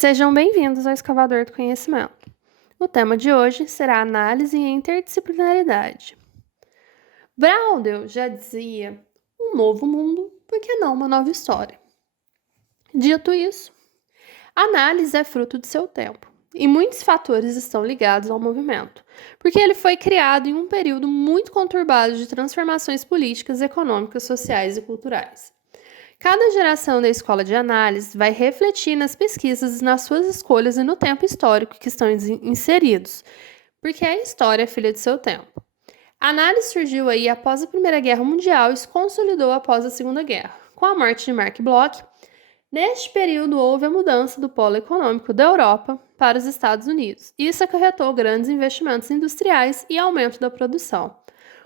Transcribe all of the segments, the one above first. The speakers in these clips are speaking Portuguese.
Sejam bem-vindos ao Escavador do Conhecimento. O tema de hoje será análise e interdisciplinaridade. Braudel já dizia: um novo mundo, por que não uma nova história? Dito isso, a análise é fruto de seu tempo, e muitos fatores estão ligados ao movimento, porque ele foi criado em um período muito conturbado de transformações políticas, econômicas, sociais e culturais. Cada geração da escola de análise vai refletir nas pesquisas, nas suas escolhas e no tempo histórico que estão inseridos, porque a história é filha de seu tempo. A análise surgiu aí após a Primeira Guerra Mundial e se consolidou após a Segunda Guerra. Com a morte de Mark Bloch, neste período houve a mudança do polo econômico da Europa para os Estados Unidos. Isso acarretou grandes investimentos industriais e aumento da produção.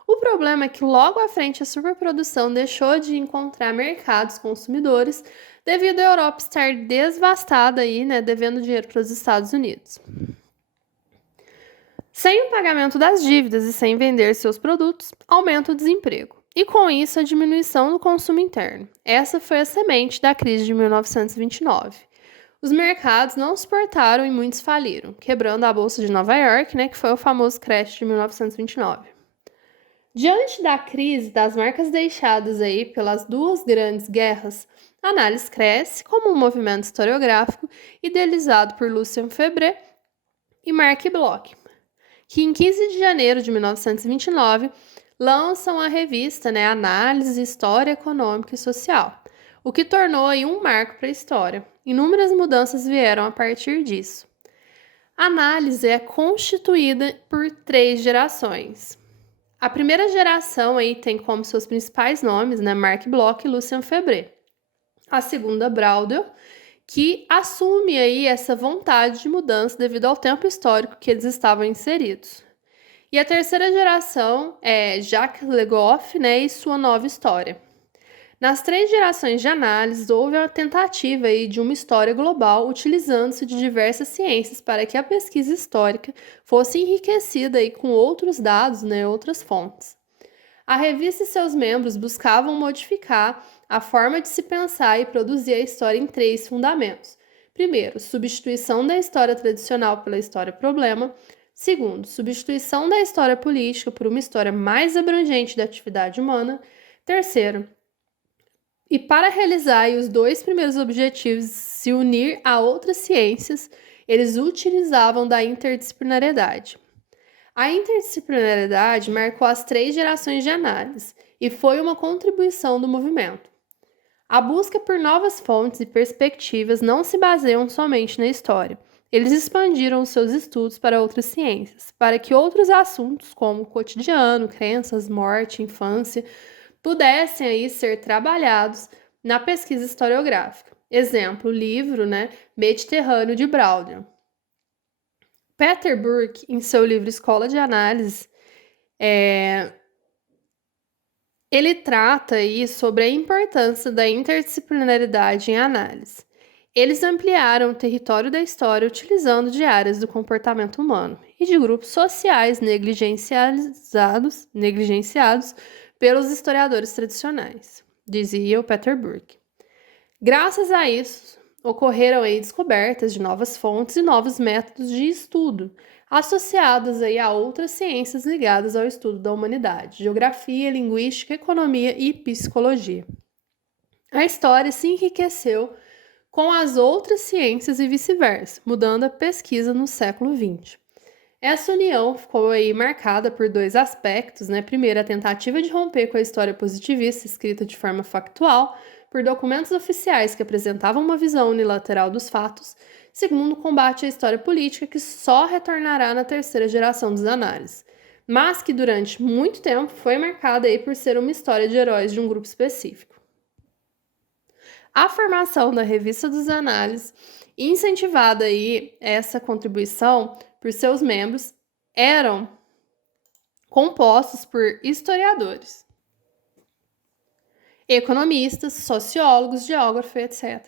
O problema é que logo à frente a superprodução deixou de encontrar mercados consumidores devido à Europa estar devastada aí, devendo dinheiro para os Estados Unidos. Sem o pagamento das dívidas e sem vender seus produtos, aumenta o desemprego. E com isso a diminuição do consumo interno. Essa foi a semente da crise de 1929. Os mercados não suportaram e muitos faliram, quebrando a Bolsa de Nova York, que foi o famoso crash de 1929. Diante da crise das marcas deixadas aí pelas duas grandes guerras, a análise cresce como um movimento historiográfico idealizado por Lucien Febvre e Mark Bloch, que em 15 de janeiro de 1929 lançam a revista Análise, História Econômica e Social, o que tornou aí um marco para a história. Inúmeras mudanças vieram a partir disso. A análise é constituída por 3 gerações. A primeira geração aí tem como seus principais nomes, Mark Bloch e Lucien Febvre. A segunda, Braudel, que assume aí essa vontade de mudança devido ao tempo histórico que eles estavam inseridos. E a terceira geração é Jacques Le Goff, e sua nova história. Nas 3 gerações de análise, houve a tentativa aí de uma história global utilizando-se de diversas ciências para que a pesquisa histórica fosse enriquecida aí com outros dados, outras fontes. A revista e seus membros buscavam modificar a forma de se pensar e produzir a história em 3 fundamentos. Primeiro, substituição da história tradicional pela história problema. Segundo, substituição da história política por uma história mais abrangente da atividade humana. Terceiro, e para realizar os 2 primeiros objetivos, se unir a outras ciências, eles utilizavam da interdisciplinariedade. A interdisciplinariedade marcou as 3 gerações de análise e foi uma contribuição do movimento. A busca por novas fontes e perspectivas não se baseiam somente na história. Eles expandiram seus estudos para outras ciências, para que outros assuntos como cotidiano, crenças, morte, infância, pudessem aí ser trabalhados na pesquisa historiográfica. Exemplo, o livro Mediterrâneo de Braudel. Peter Burke, em seu livro Escola de Análise, ele trata aí sobre a importância da interdisciplinaridade em análise. Eles ampliaram o território da história utilizando de áreas do comportamento humano e de grupos sociais negligenciados pelos historiadores tradicionais, dizia o Peter Burke. Graças a isso, ocorreram aí descobertas de novas fontes e novos métodos de estudo, associados aí a outras ciências ligadas ao estudo da humanidade, geografia, linguística, economia e psicologia. A história se enriqueceu com as outras ciências e vice-versa, mudando a pesquisa no século XX. Essa união ficou aí marcada por 2 aspectos, Primeiro, a tentativa de romper com a história positivista escrita de forma factual, por documentos oficiais que apresentavam uma visão unilateral dos fatos. Segundo, o combate à história política, que só retornará na 3ª geração dos análises, mas que durante muito tempo foi marcada aí por ser uma história de heróis de um grupo específico. A formação da Revista dos Análises, incentivada aí essa contribuição por seus membros, eram compostos por historiadores, economistas, sociólogos, geógrafos, etc.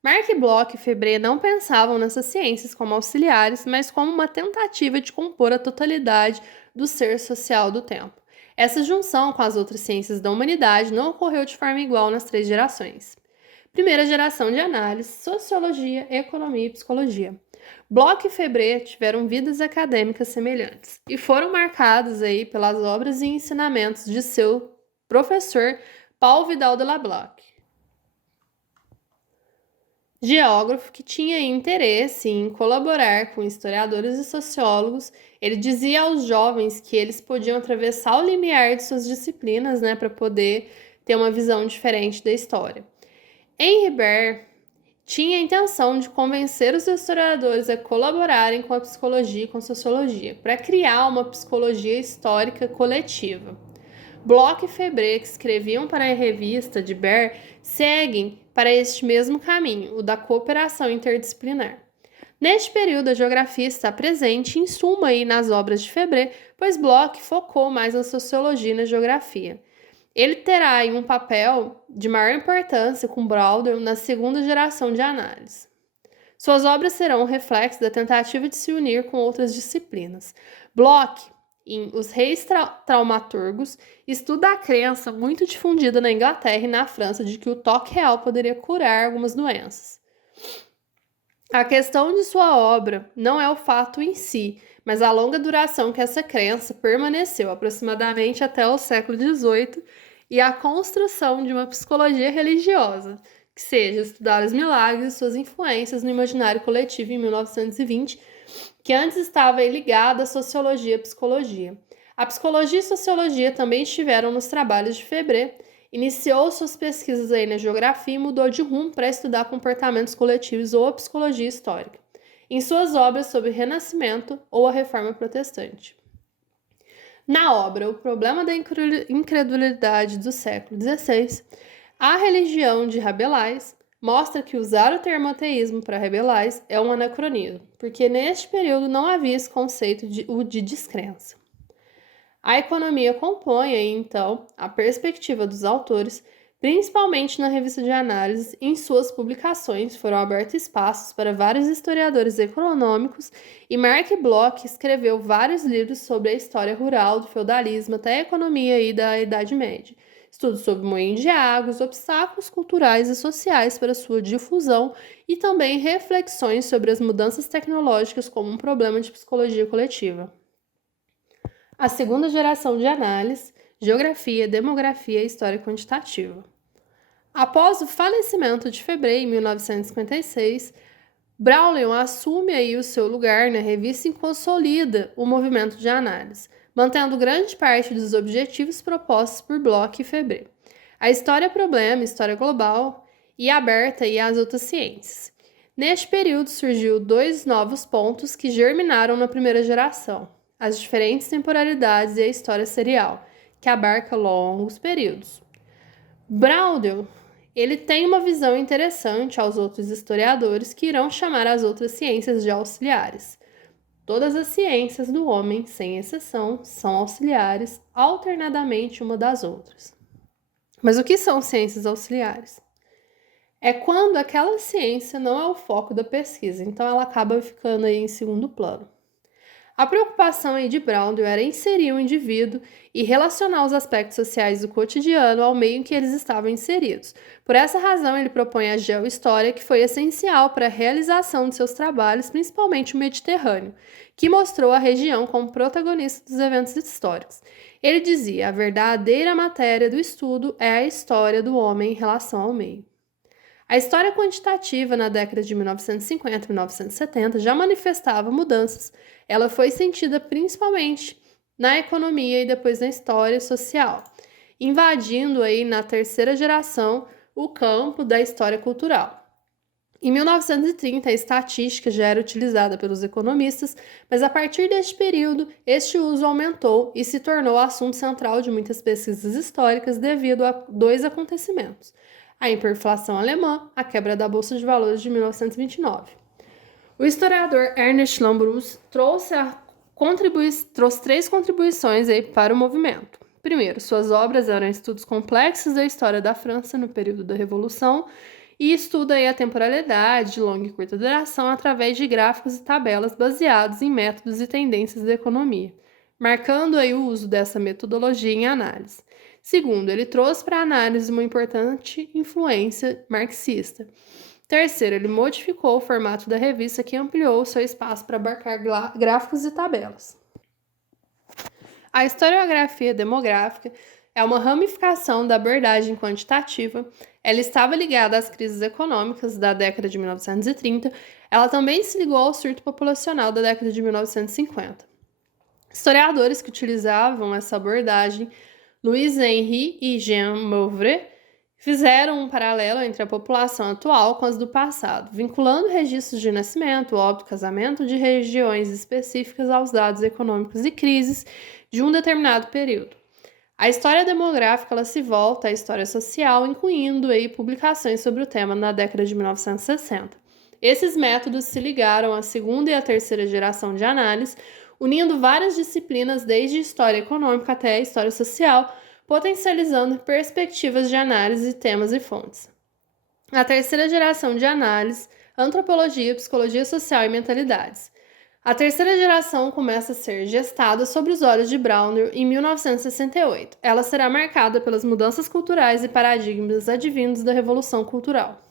Mark Bloch e Febvre não pensavam nessas ciências como auxiliares, mas como uma tentativa de compor a totalidade do ser social do tempo. Essa junção com as outras ciências da humanidade não ocorreu de forma igual nas 3 gerações. Primeira geração de análise, sociologia, economia e psicologia. Bloch e Febret tiveram vidas acadêmicas semelhantes e foram marcados aí pelas obras e ensinamentos de seu professor Paul Vidal de Lablache, geógrafo que tinha interesse em colaborar com historiadores e sociólogos. Ele dizia aos jovens que eles podiam atravessar o limiar de suas disciplinas, para poder ter uma visão diferente da história. Henri Bert tinha a intenção de convencer os historiadores a colaborarem com a psicologia e com a sociologia, para criar uma psicologia histórica coletiva. Bloch e Febret, que escreviam para a revista de Bert, seguem para este mesmo caminho, o da cooperação interdisciplinar. Neste período, a geografia está presente em suma aí nas obras de Febret, pois Bloch focou mais na sociologia e na geografia. Ele terá aí um papel de maior importância com Braudel na segunda geração de análise. Suas obras serão um reflexo da tentativa de se unir com outras disciplinas. Bloch, em Os Reis Traumaturgos, estuda a crença muito difundida na Inglaterra e na França de que o toque real poderia curar algumas doenças. A questão de sua obra não é o fato em si, mas a longa duração que essa crença permaneceu, aproximadamente até o século XVIII, e a construção de uma psicologia religiosa, que seja estudar os milagres e suas influências no imaginário coletivo em 1920, que antes estava ligada à sociologia e psicologia. A psicologia e sociologia também estiveram nos trabalhos de Febret. Iniciou suas pesquisas aí na geografia e mudou de rumo para estudar comportamentos coletivos ou a psicologia histórica, em suas obras sobre o Renascimento ou a Reforma Protestante. Na obra O Problema da Incredulidade do século XVI, a religião de Rabelais mostra que usar o termo ateísmo para Rabelais é um anacronismo, porque neste período não havia esse conceito de descrença. A economia compõe, então, a perspectiva dos autores, principalmente na revista de análise. Em suas publicações foram abertos espaços para vários historiadores econômicos e Marc Bloch escreveu vários livros sobre a história rural, do feudalismo até a economia e da Idade Média. Estudos sobre moinho de água, os obstáculos culturais e sociais para sua difusão e também reflexões sobre as mudanças tecnológicas como um problema de psicologia coletiva. A segunda geração de análise, geografia, demografia e história quantitativa. Após o falecimento de Febret em 1956, Braulio assume aí o seu lugar na revista e consolida o movimento de análise, mantendo grande parte dos objetivos propostos por Bloch e Febret. A história problema, história global e aberta às outras ciências. Neste período surgiu 2 novos pontos que germinaram na primeira geração: as diferentes temporalidades e a história serial, que abarca longos períodos. Braudel, ele tem uma visão interessante aos outros historiadores que irão chamar as outras ciências de auxiliares. Todas as ciências do homem, sem exceção, são auxiliares alternadamente uma das outras. Mas o que são ciências auxiliares? É quando aquela ciência não é o foco da pesquisa, então ela acaba ficando aí em segundo plano. A preocupação aí de Braudel era inserir o indivíduo e relacionar os aspectos sociais do cotidiano ao meio em que eles estavam inseridos. Por essa razão, ele propõe a geohistória, que foi essencial para a realização de seus trabalhos, principalmente o Mediterrâneo, que mostrou a região como protagonista dos eventos históricos. Ele dizia: a verdadeira matéria do estudo é a história do homem em relação ao meio. A história quantitativa na década de 1950 e 1970 já manifestava mudanças. Ela foi sentida principalmente na economia e depois na história social, invadindo aí na terceira geração o campo da história cultural. Em 1930, a estatística já era utilizada pelos economistas, mas a partir deste período, este uso aumentou e se tornou assunto central de muitas pesquisas históricas devido a 2 acontecimentos: a hiperinflação alemã, a quebra da Bolsa de Valores de 1929. O historiador Ernest Lambrus trouxe 3 contribuições aí para o movimento. Primeiro, suas obras eram estudos complexos da história da França no período da Revolução e estuda aí a temporalidade de longa e curta duração através de gráficos e tabelas baseados em métodos e tendências da economia, marcando aí o uso dessa metodologia em análise. Segundo, ele trouxe para a análise uma importante influência marxista. Terceiro, ele modificou o formato da revista que ampliou seu espaço para abarcar gráficos e tabelas. A historiografia demográfica é uma ramificação da abordagem quantitativa. Ela estava ligada às crises econômicas da década de 1930. Ela também se ligou ao surto populacional da década de 1950. Historiadores que utilizavam essa abordagem, Louis Henry e Jean Mouvret, fizeram um paralelo entre a população atual com as do passado, vinculando registros de nascimento, óbito, casamento de regiões específicas aos dados econômicos e crises de um determinado período. A história demográfica ela se volta à história social, incluindo aí publicações sobre o tema na década de 1960. Esses métodos se ligaram à segunda e à terceira geração de análise, unindo várias disciplinas desde história econômica até a história social, potencializando perspectivas de análise, temas e fontes. A terceira geração de análise, antropologia, psicologia social e mentalidades. A terceira geração começa a ser gestada sob os olhos de Brauner em 1968. Ela será marcada pelas mudanças culturais e paradigmas advindos da Revolução Cultural.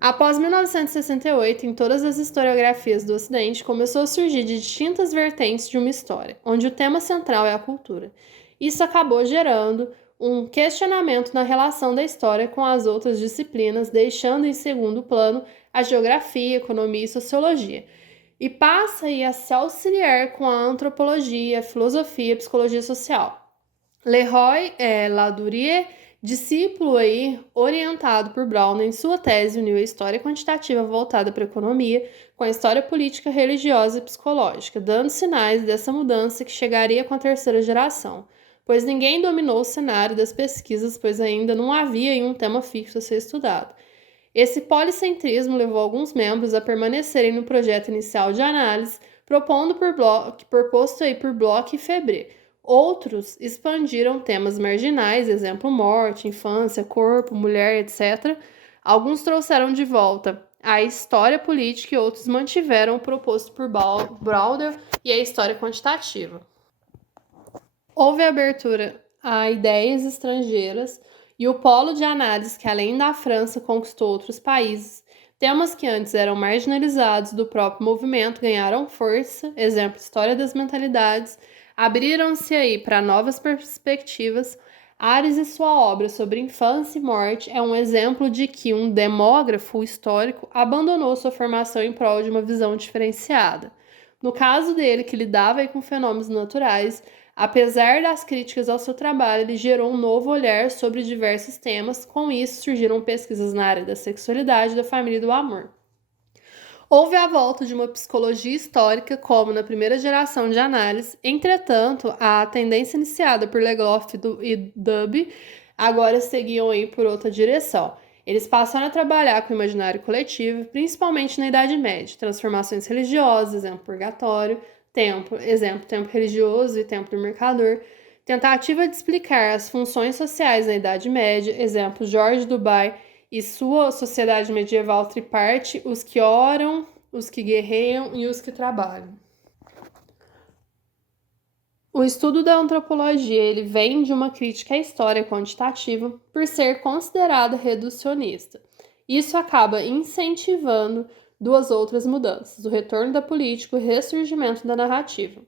Após 1968, em todas as historiografias do Ocidente, começou a surgir de distintas vertentes de uma história, onde o tema central é a cultura. Isso acabou gerando um questionamento na relação da história com as outras disciplinas, deixando em segundo plano a geografia, economia e sociologia, e passa a se auxiliar com a antropologia, a filosofia e a psicologia social. Leroy Ladurie, discípulo orientado por Brown em sua tese, uniu a história quantitativa voltada para a economia com a história política, religiosa e psicológica, dando sinais dessa mudança que chegaria com a terceira geração, pois ninguém dominou o cenário das pesquisas, pois ainda não havia um tema fixo a ser estudado. Esse policentrismo levou alguns membros a permanecerem no projeto inicial de análise, proposto por Bloch e Febre. Outros expandiram temas marginais, exemplo morte, infância, corpo, mulher, etc. Alguns trouxeram de volta a história política e outros mantiveram o proposto por Brauder e a história quantitativa. Houve abertura a ideias estrangeiras e o polo de análise que, além da França, conquistou outros países. Temas que antes eram marginalizados do próprio movimento ganharam força, exemplo, história das mentalidades, abriram-se aí para novas perspectivas. Ares e sua obra sobre infância e morte é um exemplo de que um demógrafo histórico abandonou sua formação em prol de uma visão diferenciada. No caso dele, que lidava aí com fenômenos naturais, apesar das críticas ao seu trabalho, ele gerou um novo olhar sobre diversos temas. Com isso, surgiram pesquisas na área da sexualidade, da família e do amor. Houve a volta de uma psicologia histórica, como na primeira geração de análise. Entretanto, a tendência iniciada por Legloff e Dubh agora seguiam aí por outra direção. Eles passaram a trabalhar com o imaginário coletivo, principalmente na Idade Média, transformações religiosas, exemplo, purgatório, templo religioso e templo do mercador, tentativa de explicar as funções sociais na Idade Média, exemplo, George Duby e sua sociedade medieval triparte, os que oram, os que guerreiam e os que trabalham. O estudo da antropologia ele vem de uma crítica à história quantitativa por ser considerada reducionista. Isso acaba incentivando duas outras mudanças, o retorno da política e o ressurgimento da narrativa.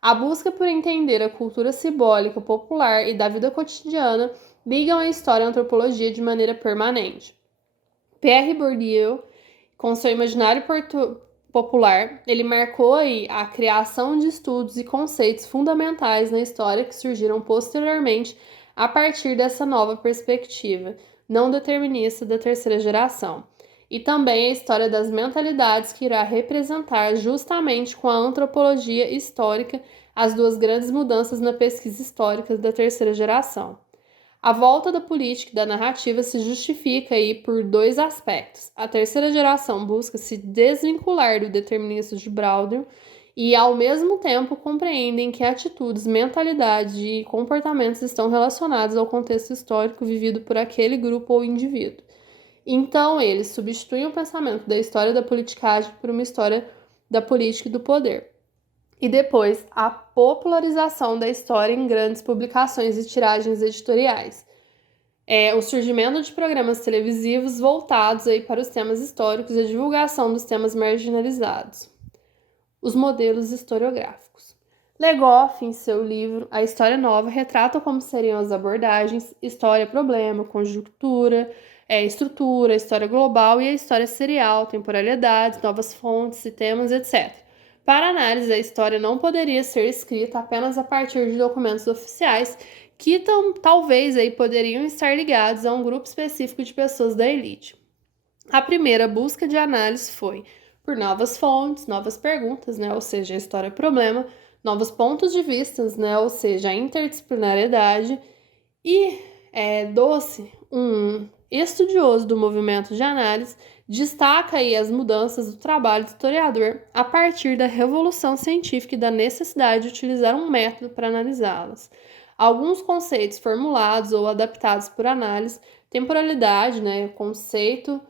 A busca por entender a cultura simbólica popular e da vida cotidiana ligam a história e a antropologia de maneira permanente. Pierre Bourdieu, com seu imaginário popular, ele marcou aí a criação de estudos e conceitos fundamentais na história que surgiram posteriormente a partir dessa nova perspectiva não determinista da terceira geração. E também a história das mentalidades que irá representar justamente com a antropologia histórica as duas grandes mudanças na pesquisa histórica da terceira geração. A volta da política e da narrativa se justifica aí por dois aspectos. A terceira geração busca se desvincular do determinismo de Brauder e, ao mesmo tempo, compreendem que atitudes, mentalidades e comportamentos estão relacionados ao contexto histórico vivido por aquele grupo ou indivíduo. Então, eles substituem o pensamento da história da politicagem por uma história da política e do poder. e depois a popularização da história em grandes publicações e tiragens editoriais. O surgimento de programas televisivos voltados aí para os temas históricos e a divulgação dos temas marginalizados. Os modelos historiográficos. Legoff, em seu livro A História Nova, retrata como seriam as abordagens história-problema, conjuntura, estrutura, história global e a história serial, temporalidades, novas fontes, sistemas, etc. Para análise, a história não poderia ser escrita apenas a partir de documentos oficiais que talvez aí poderiam estar ligados a um grupo específico de pessoas da elite. A primeira busca de análise foi por novas fontes, novas perguntas, né, ou seja, a história-problema, novos pontos de vista, né, ou seja, a interdisciplinariedade, e Doce, um estudioso do movimento de análise, destaca aí as mudanças do trabalho do historiador a partir da revolução científica e da necessidade de utilizar um método para analisá-las. Alguns conceitos formulados ou adaptados por análise, temporalidade, né, conceito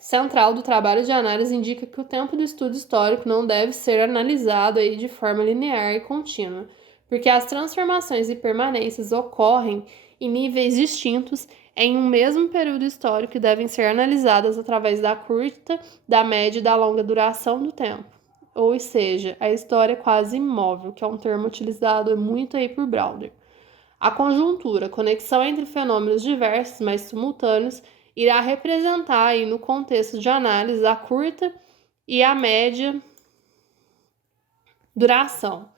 central do trabalho de análise indica que o tempo do estudo histórico não deve ser analisado aí de forma linear e contínua, porque as transformações e permanências ocorrem em níveis distintos em um mesmo período histórico e devem ser analisadas através da curta, da média e da longa duração do tempo. Ou seja, a história é quase imóvel, que é um termo utilizado muito aí por Browder. A conjuntura, conexão entre fenômenos diversos, mas simultâneos, irá representar aí no contexto de análise a curta e a média duração.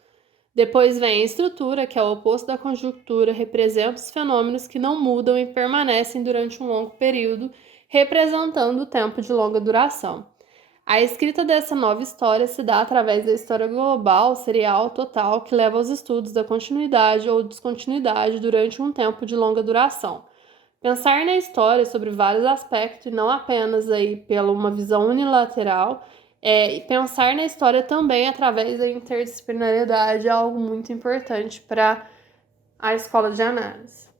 Depois vem a estrutura, que é o oposto da conjuntura, representa os fenômenos que não mudam e permanecem durante um longo período, representando o tempo de longa duração. A escrita dessa nova história se dá através da história global, serial, total, que leva aos estudos da continuidade ou descontinuidade durante um tempo de longa duração. Pensar na história sobre vários aspectos e não apenas aí pela uma visão unilateral, e pensar na história também através da interdisciplinariedade é algo muito importante para a escola de análise.